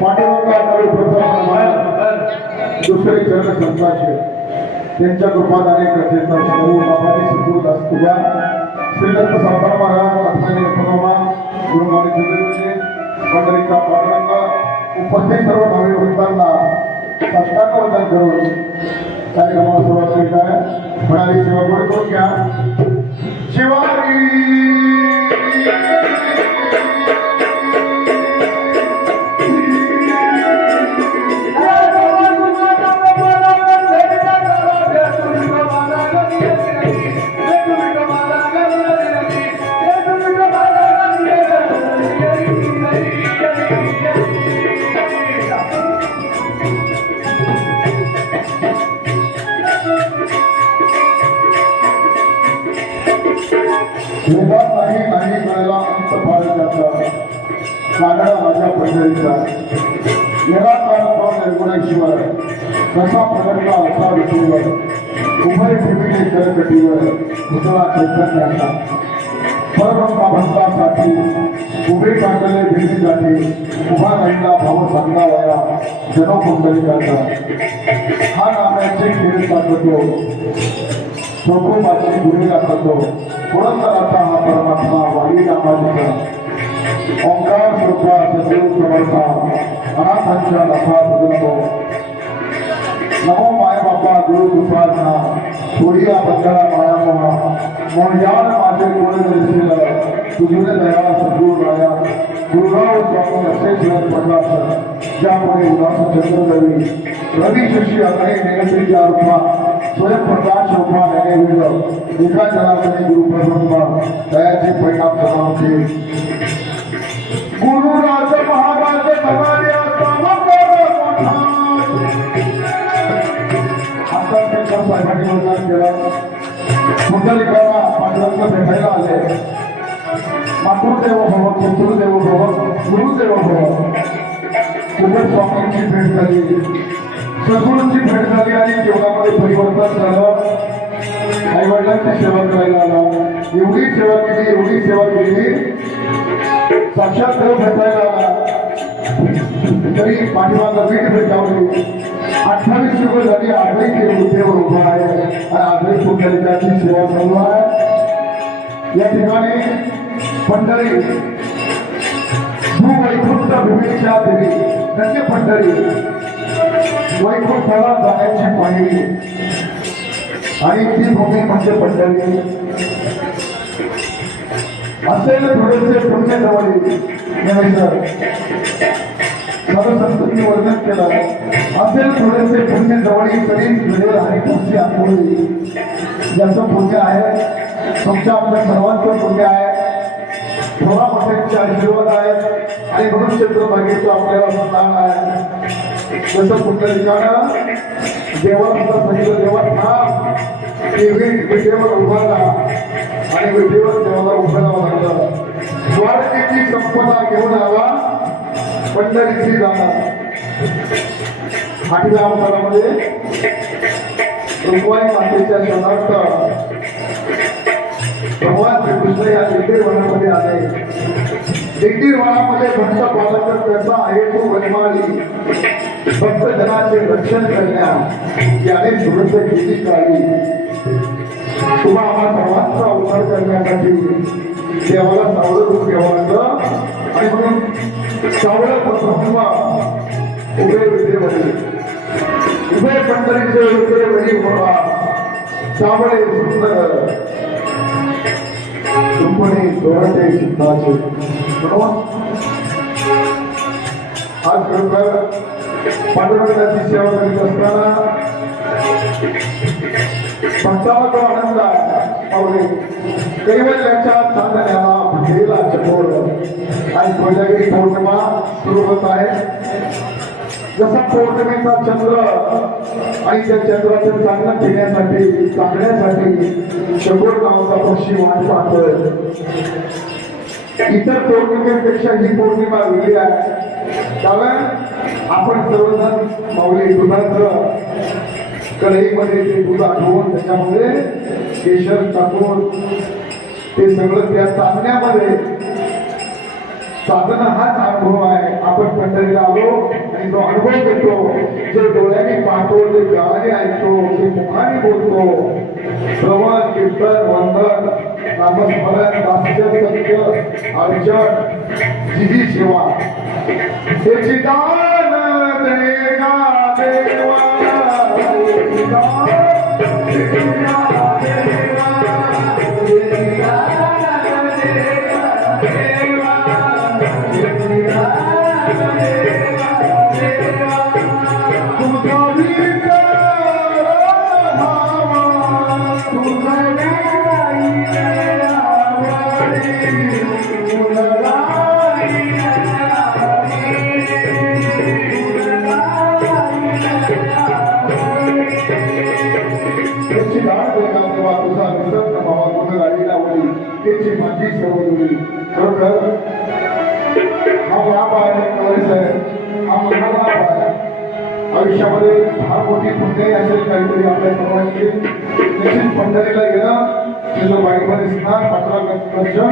पाठीमागचा कवी प्रथम दुसरे चरण त्यांच्या कृपादाने कथेचा सर्व बाबांनी सुखरूप असतुया श्रीदत्त सावकार महाराज रत्नागिरी पनोमा गुरुमानी जुबेरचे पंढरीचा पांडुरंग उपस्थित सर्व भावी भक्तांना साष्टांग वंदन करून कार्यक्रमाला सुरुवात करीत आहे म्हणाली सेवा करून घ्या शिवाय उभा नाही नाही म्हणायला अंत भारताचा कागडा माझ्या पंढरीचा निराकार पाव निर्गुणेश्वर कसा पडला असा विठूवर उभय भूमिके करकटीवर मुसळा चैतन्याचा परब्रह्मा भक्तासाठी उभे काढलेले भेटीसाठी उभा राहिला भाव सांगावया जनो पंढरीकाचा हा नाम्याचे खेळ साधतो स्वरूपाची गुन्हेगार करतो पुरंदराचा हा परमात्मा वाली नामाचा ओंकार कृपा सदैव समर्था अनाथांच्या लखा सुजनको नमो माय बापा गुरु कृपाजना थोडिया बंधळा माया मोहा मोहयान माझे कोण दिसतील तुझुने दया सद्गुरु राया गुरुराव स्वामी असे जीवन प्रकाश ज्यामुळे उदास चंद्रदेवी रवी शशी अग्नि निगतीच्या रूपा स्वयंप्रकाश रूपा नैवेद्य एका जनामध्ये गुरुप्रब्रह्म दयाचे परिणाम समावते गुरुराज महाराज धनार्या सामंतर मोठा आता त्यांच्या साहेबांनी वर्णन केलं. कुंडलिकाला पांडुरंग भेटायला आले. मातृदेव भव पितृदेव भव गुरुदेव भव. कुबेर स्वामींची भेट झाली प्रकृतीची भेट झाली आणि जीवनामध्ये परिवर्तन झालं. आई वडिलांची सेवा करायला आला. एवढी सेवा केली एवढी सेवा केली. साक्षात देव भेटायला आला. तरी पाठीमागं वीट भेटावली. अठ्ठावीस युग झाली आजही ते मुद्देवर उभा आहे आणि आजही पुंडलिकाची सेवा चालू आहे. या ठिकाणी पंढरी भूवैकुंठ भूमीच्या देवी धन्य पंढरी वैकुंठाला जाण्याची पाहिली आणि ती भूमी म्हणजे पंढरी। असेल थोडेसे पुण्य जवळी सर संस्कृती वर्णन केलं. असेल थोडेसे पुण्य जवळी तरी मिळेल आणि तुमची आंघोळी याचं पुण्य आहे तुमच्या आपल्या सर्वांचं पुण्य आहे थोडा मोठ्यांचे आशीर्वाद आहे आणि म्हणून क्षेत्र बागेचं आपल्याला स्थान आहे. जसं पुंडलिकानं देवाला सांगितलं देवा थांब की वीट विटेवर उभा राहा आणि विटेवर देवाला उभं राहावं लागलं द्वारकेची संपदा घेऊन आला पंढरीची जाणार आठव्या अवतारामध्ये रुपवाई मातेच्या शरणार्थ भगवान श्रीकृष्ण या दिंडीर वनामध्ये आले. दिंडीर वनामध्ये भक्त पालक त्याचा आहे तो वनमाली भक्त जनाचे रक्षण करण्या याने सुरत केली काळी तुम्हा आम्हा सर्वांचा उद्धार करण्यासाठी देवाला सावळं रूप घ्यावं आणि म्हणून सावळं ब्रह्मा उभे विद्येमध्ये उभे पंढरीचे उभे वरी उभा सावळे सुंदर. दुप्पणी दोरटे सिद्धाचे बरोबर आज खरोखर पांडुरंगाची सेवा करीत असताना भक्ताला आनंद आहे. पावले कैवल्याच्या चांदण्याला भेला चकोर आणि कोजागिरी पौर्णिमा सुरू होत आहे. जसा पौर्णिमेचा चंद्र आणि त्या चंद्राचं चांगलं घेण्यासाठी चांगल्यासाठी शंभर गावचा पक्षी वाट पाहतोय. इतर पौर्णिमेपेक्षा ही पौर्णिमा वेगळी आहे. कारण आपण सर्वजण माऊली दुधाचं कढईमध्ये ते दूध आठवून त्याच्यामध्ये केशर टाकून ते सगळं त्या चापण्यामध्ये साधन हाच आगरू आहे. आपण पंढरीला आलो आणि जो अनुभव घेतो जे डोळ्यांनी पाहतो जे गावाने ऐकतो जे मुखाने बोलतो श्रवण कीर्तन वंदन नामस्मरण वास्य सत्य अर्चन जी सेवा. त्याची दान आहे हा मोठा लाभ आहे आयुष्यामध्ये फार मोठी पुण्य असेल काहीतरी आपल्या सर्वांची. निश्चित पंढरीला गेलं तिथं बाईकमध्ये स्नान पाठवा दर्शन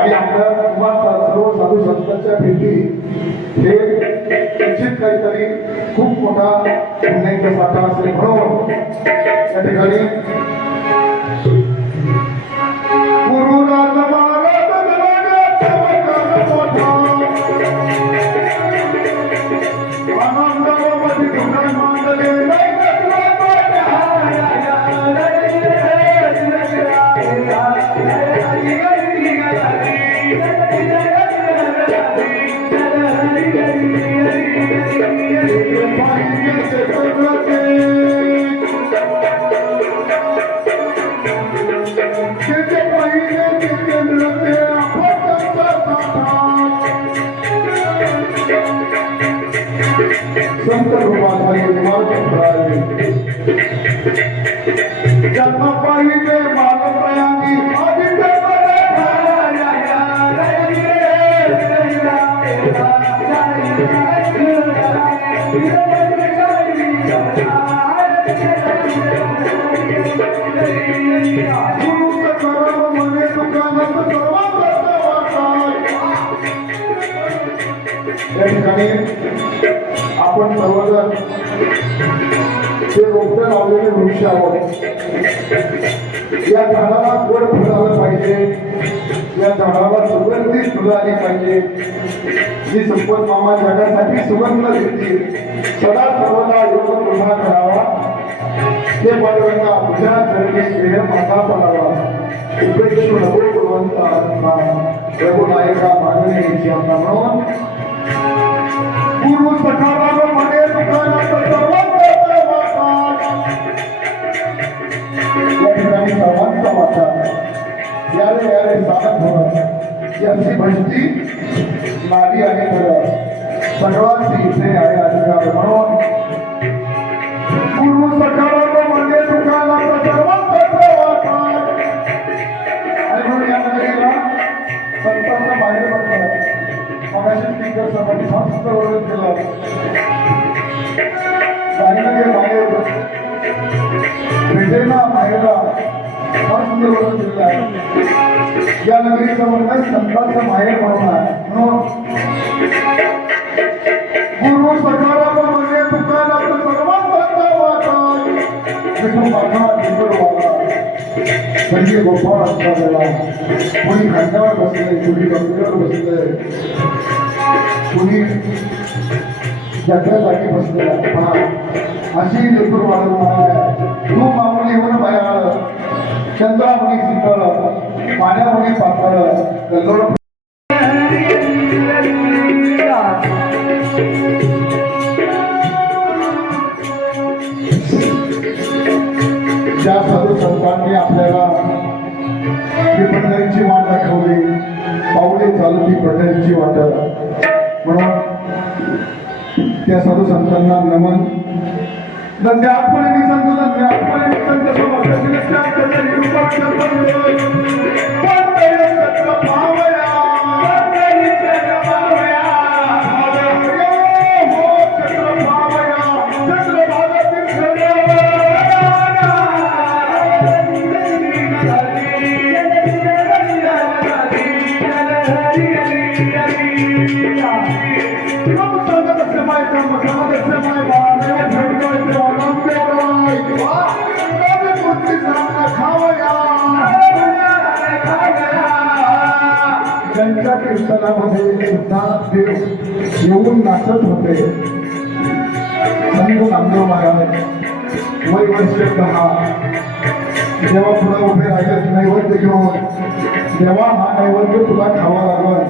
आणि आपल्या कुमार सर्व साधू संतांच्या भेटी. हे निश्चित काहीतरी खूप मोठा पुण्याचा साठा असेल. म्हणून या ठिकाणी संत गोपाल गुरुवार के प्राय जन्म पाई के माता प्रया की आदित्य बने खाया या रे रे I'm gonna go to the या ठिकाणी आपण सर्वजण ते रोपटे लावलेले वृक्ष आहोत या झाडाला गोड फुलं पाहिजे. या झाडाला सुगंधी फुलं आली पाहिजे. जी संपत मामा जगासाठी सुगंध देतील. सदा सर्वदा योग पुन्हा करावा. ते पांडुरंगा तुझ्या चरणी स्नेह माता पडावा. उपेक्षु नको गुणवंत प्रभू नायका म्हणून या ठिकाणी सर्वांचा वाटा यावे यावे साधक होणं यांची भक्ती इथे आहे अधिकार म्हणून पूर्व सखाराम भेटेना बाहेरला फार सुंदर वर्णन केलेलं आहे. या नगरीचं वर्णन संतांचं माहेर म्हणून आहे. म्हणून गुरु सकाराम म्हणजे तुकाराम सर्वांचा वाटा विठू माझा विठू वाटा म्हणजे गोपाळ असला त्याला कोणी खांद्यावर बसलंय कोणी डोक्यावर बसले कोणी जत्रेसाठी बसलेला पहा अशी लेकूर वाढवणार तू मामुली चंद्रामुनी शीतळ पाण्यामुनी पातळ गल्लोळ ज्या साधू संतांनी आपल्याला ही पंढरीची वाट दाखवली पावले चालू ती पंढरीची वाट. म्हणून त्या साधू संतांना नमन धन्य आत्मनेनी संत धन्य आत्मनेनी संत समर्थ त्यांच्या कीर्तनामध्ये सुद्धा ते येऊन नाचत होते. संत नामदेव महाराज वय वर्ष दहा. जेव्हा पुढे उभे राहिले नैवेद्य घेऊन जेव्हा हा नैवेद्य तुला खावा लागल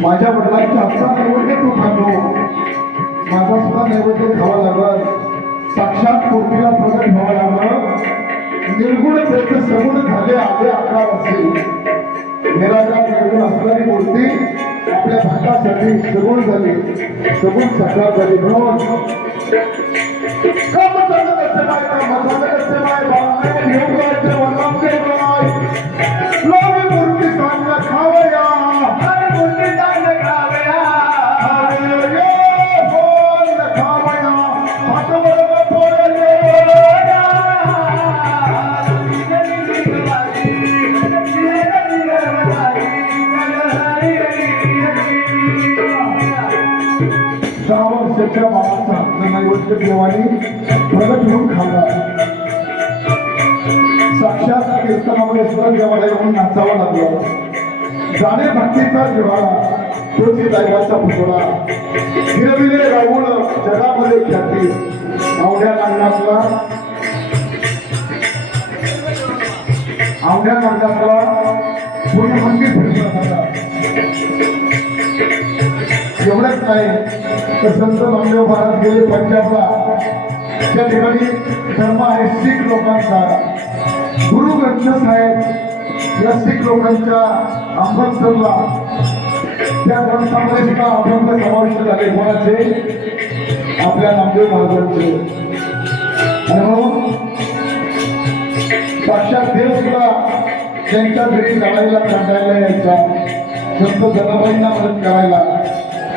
माझ्या वडिलांच्या हातचा नैवेद्य तू खातो. माझा सुद्धा नैवेद्य खावा लागल. साक्षात मूर्तीला प्रगट व्हावं लागलं? निर्गुण त्याचे सगुण झाले आले अकरा असेल निराकार निर्गुण असणारी मूर्ती आपल्या भागासाठी सगुण झाली. सगुण साकार झाली. म्हणून काम माय बाळाने दहा वर्षाच्या बाळाचा नैवेद्य देवानी प्रगट होऊन खाल्ला साक्षात कीर्तनामध्ये सुद्धा देवाला येऊन नाचावा लागला. जाणे भक्तीचा जिव्हाळा तोच दैवाचा पुतळा फिरविले राहून जगामध्ये ख्याती. आवड्या नागनाथला आवड्या नागनाथला पूर्ण मंदिर एवढंच नाही तर संत नामदेव महाराज गेले पंजाबला. त्या ठिकाणी धर्म आहे शीख लोकांचा गुरु ग्रंथ साहेब या शीख लोकांच्या अमृतसरला त्या ग्रंथामध्ये सुद्धा अभंग समाविष्ट झाले. कोणाचे? आपल्या नामदेव महाराजांचे. आणि म्हणून साक्षात देव सुद्धा त्यांच्या घरी जाळायला काढायला यायचा. संत जनाबाईंना मदत करायला.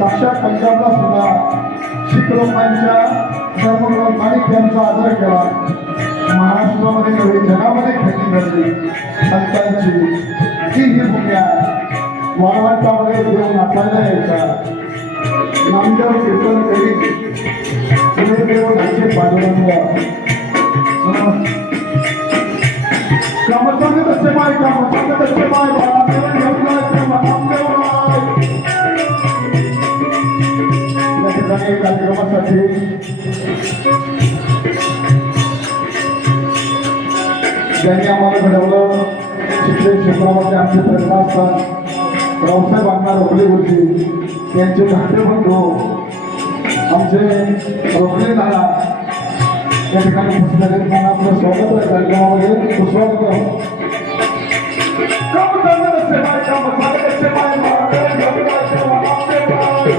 साक्षात पंजाबला सुद्धा शीख लोकांच्या धर्मगुरू माणिक यांचा आदर केला. महाराष्ट्रामध्ये नव्हे जगामध्ये ख्याती घडली संतांची. ही ही भूम्या वाळवंटामध्ये देव नाचायला यायच्या नामदेव कीर्तन करी पुणे देव त्यांचे पांडुरंग कामचांद तसे माय कामचांद तसे या कार्यक्रमासाठी ज्यांनी आम्हाला घडवलं शिक्षण क्षेत्रामध्ये आमचे प्रश्न असतात रावसाहेब अण्णा रोखले होते त्यांचे धाटे बंधू आमचे रोखले दादा या ठिकाणी आपलं स्वागत आहे कार्यक्रमामध्ये. सुस्वागत